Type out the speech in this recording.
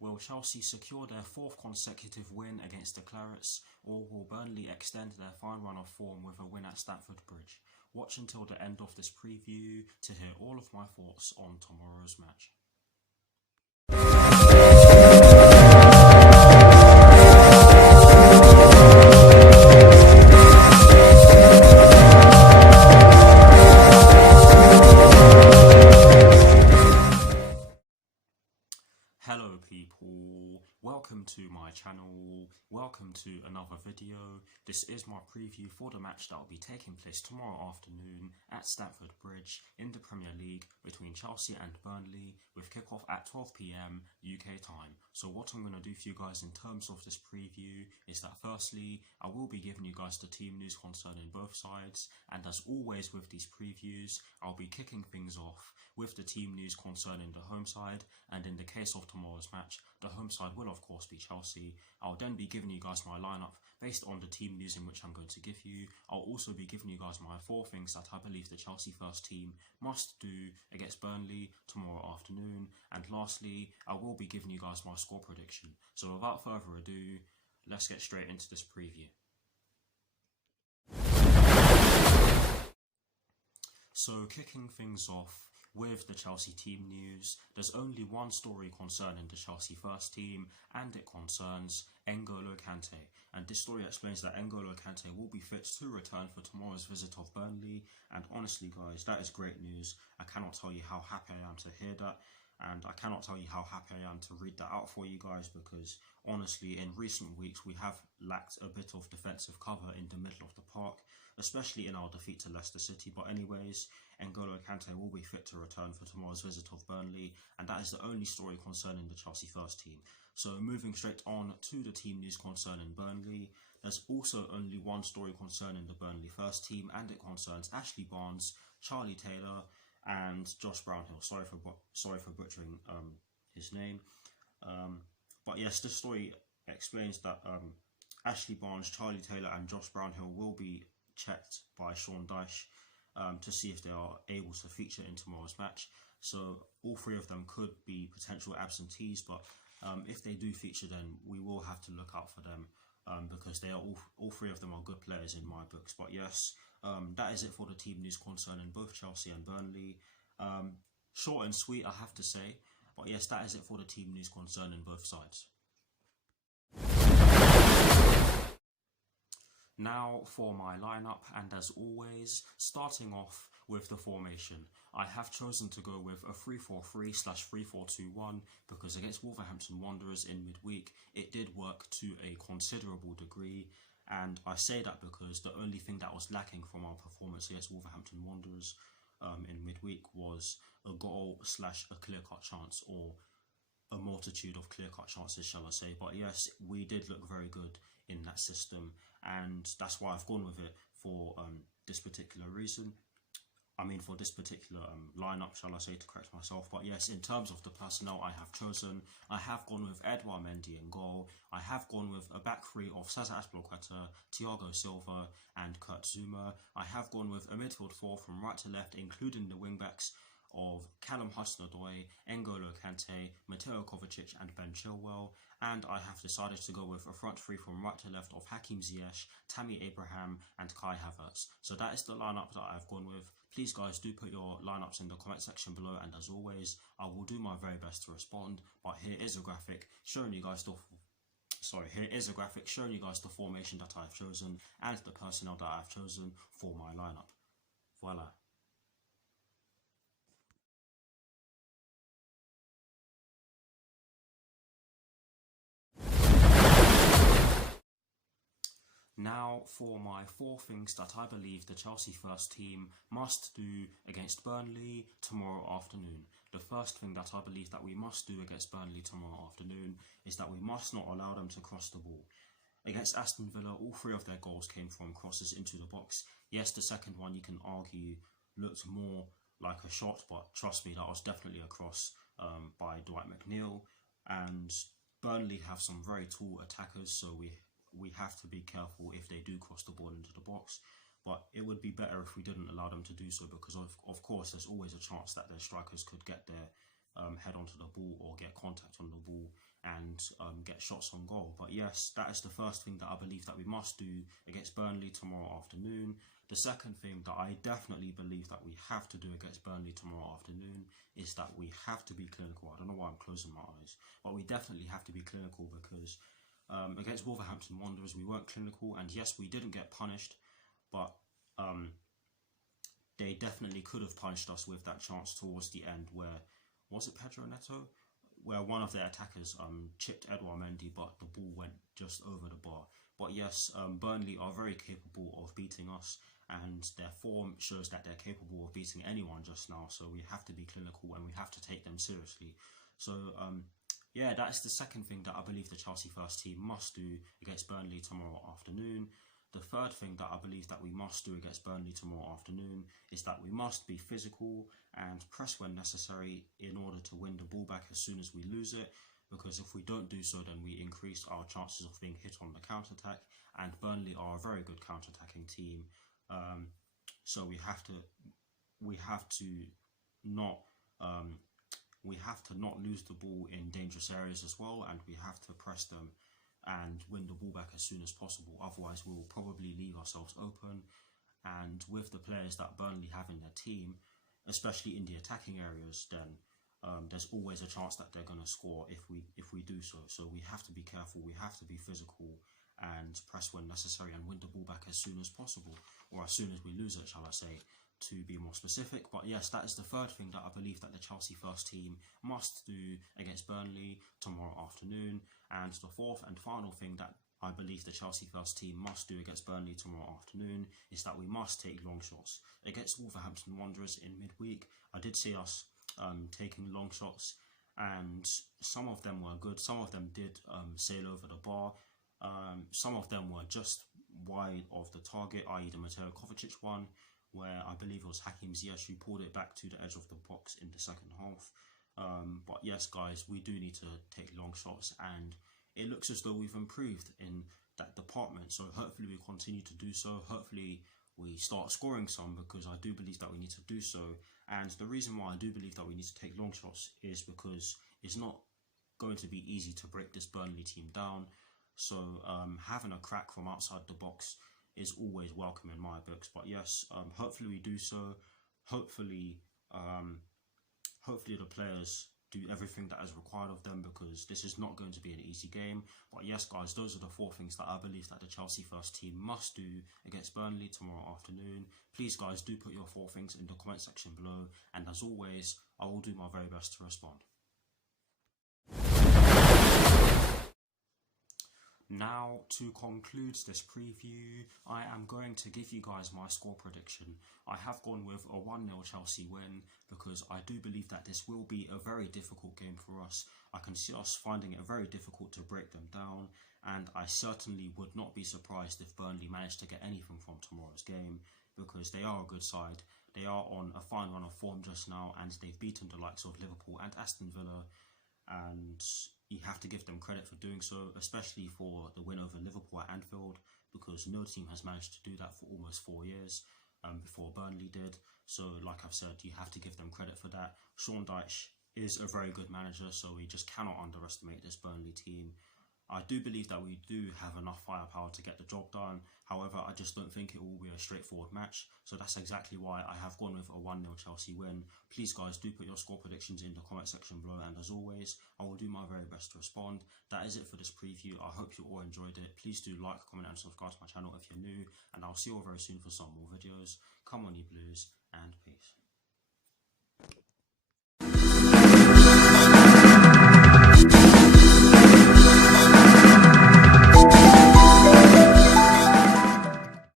Will Chelsea secure their fourth consecutive win against the Clarets, or will Burnley extend their fine run of form with a win at Stamford Bridge? Watch until the end of this preview to hear all of my thoughts on tomorrow's match. Hello people, welcome to my channel, welcome to another video. This is my preview for the match that will be taking place tomorrow afternoon at Stamford Bridge in the Premier League between Chelsea and Burnley, with kickoff at 12 PM UK time. So what I'm going to do for you guys in terms of this preview is that firstly, I will be giving you guys the team news concerning both sides, and as always with these previews, I'll be kicking things off with the team news concerning the home side, and in the case of tomorrow's match, the home side will of course be Chelsea. I'll then be giving you guys my lineup based on the team news in which I'm going to give you. I'll also be giving you guys my 4 things that I believe the Chelsea first team must do against Burnley tomorrow afternoon, and lastly, I will be giving you guys my score prediction. So without further ado, let's get straight into this preview. So kicking things off with the Chelsea team news, there's only one story concerning the Chelsea first team, and it concerns N'Golo Kante. And this story explains that N'Golo Kante will be fit to return for tomorrow's visit of Burnley. And honestly guys, that is great news. I cannot tell you how happy I am to hear that. And I cannot tell you how happy I am to read that out for you guys, because honestly in recent weeks we have lacked a bit of defensive cover in the middle of the park, especially in our defeat to Leicester City. But anyways, N'Golo Kante will be fit to return for tomorrow's visit of Burnley, and that is the only story concerning the Chelsea first team. So moving straight on to the team news concerning Burnley, there's also only one story concerning the Burnley first team, and it concerns Ashley Barnes, Charlie Taylor and Josh Brownhill. Sorry for butchering his name. But yes, this story explains that Ashley Barnes, Charlie Taylor and Josh Brownhill will be checked by Sean Dyche to see if they are able to feature in tomorrow's match. So all 3 of them could be potential absentees, but if they do feature, then we will have to look out for them, because they are all 3 of them are good players in my books. But yes, that is it for the team news concerning both Chelsea and Burnley. Short and sweet, I have to say, but yes, that is it for the team news concerning both sides. Now for my lineup, and as always, starting off with the formation, I have chosen to go with a 3-4-3/3-4-2-1 because against Wolverhampton Wanderers in midweek, it did work to a considerable degree. And I say that because the only thing that was lacking from our performance against Wolverhampton Wanderers in midweek was a goal/a clear-cut chance, or a multitude of clear-cut chances, shall I say. But yes, we did look very good in that system, and that's why I've gone with it for this particular reason. I mean, for this particular lineup, shall I say, to correct myself. But yes, in terms of the personnel I have chosen, I have gone with Edouard Mendy in goal. I have gone with a back 3 of Cesar Azpilicueta, Thiago Silva and Kurt Zouma. I have gone with a midfield 4 from right to left, including the wing-backs of Callum Hudson-Odoi, N'Golo Kante, Mateo Kovacic and Ben Chilwell, and I have decided to go with a front 3 from right to left of Hakim Ziyech, Tammy Abraham and Kai Havertz. So that is the lineup that I've gone with. Please guys, do put your lineups in the comment section below, and as always, I will do my very best to respond. But here is a graphic showing you guys the formation that I've chosen and the personnel that I've chosen for my lineup. Voila. Now for my 4 things that I believe the Chelsea first team must do against Burnley tomorrow afternoon. The first thing that I believe that we must do against Burnley tomorrow afternoon is that we must not allow them to cross the ball. Against Aston Villa, all 3 of their goals came from crosses into the box. Yes, the second one, you can argue, looked more like a shot, but trust me, that was definitely a cross by Dwight McNeil. And Burnley have some very tall attackers, so we have to be careful if they do cross the ball into the box. But it would be better if we didn't allow them to do so, because of course there's always a chance that their strikers could get their head onto the ball or get contact on the ball and get shots on goal. But yes, that is the first thing that I believe that we must do against Burnley tomorrow afternoon. The second thing that I definitely believe that we have to do against Burnley tomorrow afternoon is that we have to be clinical. I don't know why I'm closing my eyes, but we definitely have to be clinical, because against Wolverhampton Wanderers we weren't clinical, and yes, we didn't get punished, but they definitely could have punished us with that chance towards the end where, was it Pedro Neto? Where one of their attackers chipped Edouard Mendy, but the ball went just over the bar. But yes, Burnley are very capable of beating us, and their form shows that they're capable of beating anyone just now. So we have to be clinical and we have to take them seriously. So yeah, that's the second thing that I believe the Chelsea first team must do against Burnley tomorrow afternoon. The third thing that I believe that we must do against Burnley tomorrow afternoon is that we must be physical and press when necessary in order to win the ball back as soon as we lose it, because if we don't do so, then we increase our chances of being hit on the counter-attack, and Burnley are a very good counter-attacking team. So we have to not lose the ball in dangerous areas as well, and we have to press them and win the ball back as soon as possible. Otherwise, we will probably leave ourselves open. And with the players that Burnley have in their team, especially in the attacking areas, then there's always a chance that they're going to score if we do so. So we have to be careful. We have to be physical and press when necessary and win the ball back as soon as possible, or as soon as we lose it, shall I say, to be more specific. But yes, that is the third thing that I believe that the Chelsea first team must do against Burnley tomorrow afternoon. And the fourth and final thing that I believe the Chelsea first team must do against Burnley tomorrow afternoon is that we must take long shots. Against Wolverhampton Wanderers in midweek, I did see us taking long shots, and some of them were good. Some of them did sail over the bar. Some of them were just wide of the target, i.e. the Mateo Kovacic one, where I believe it was Hakim Ziyech who pulled it back to the edge of the box in the second half. But yes, guys, we do need to take long shots, and it looks as though we've improved in that department. So hopefully we continue to do so. Hopefully we start scoring some, because I do believe that we need to do so. And the reason why I do believe that we need to take long shots is because it's not going to be easy to break this Burnley team down. So having a crack from outside the box is always welcome in my books. But yes, hopefully we do so. Hopefully the players do everything that is required of them, because this is not going to be an easy game. But yes, guys, those are the four things that I believe that the Chelsea first team must do against Burnley tomorrow afternoon. Please, guys, do put your four things in the comment section below, and as always, I will do my very best to respond. Now, to conclude this preview, I am going to give you guys my score prediction. I have gone with a 1-0 Chelsea win, because I do believe that this will be a very difficult game for us. I can see us finding it very difficult to break them down, and I certainly would not be surprised if Burnley managed to get anything from tomorrow's game, because they are a good side. They are on a fine run of form just now, and they've beaten the likes of Liverpool and Aston Villa, and you have to give them credit for doing so, especially for the win over Liverpool at Anfield, because no team has managed to do that for almost 4 years before Burnley did. So like I've said, you have to give them credit for that. Sean Dyche is a very good manager, so we just cannot underestimate this Burnley team. I do believe that we do have enough firepower to get the job done. However, I just don't think it will be a straightforward match. So that's exactly why I have gone with a 1-0 Chelsea win. Please, guys, do put your score predictions in the comment section below. And as always, I will do my very best to respond. That is it for this preview. I hope you all enjoyed it. Please do like, comment, and subscribe to my channel if you're new. And I'll see you all very soon for some more videos. Come on, you Blues, and peace.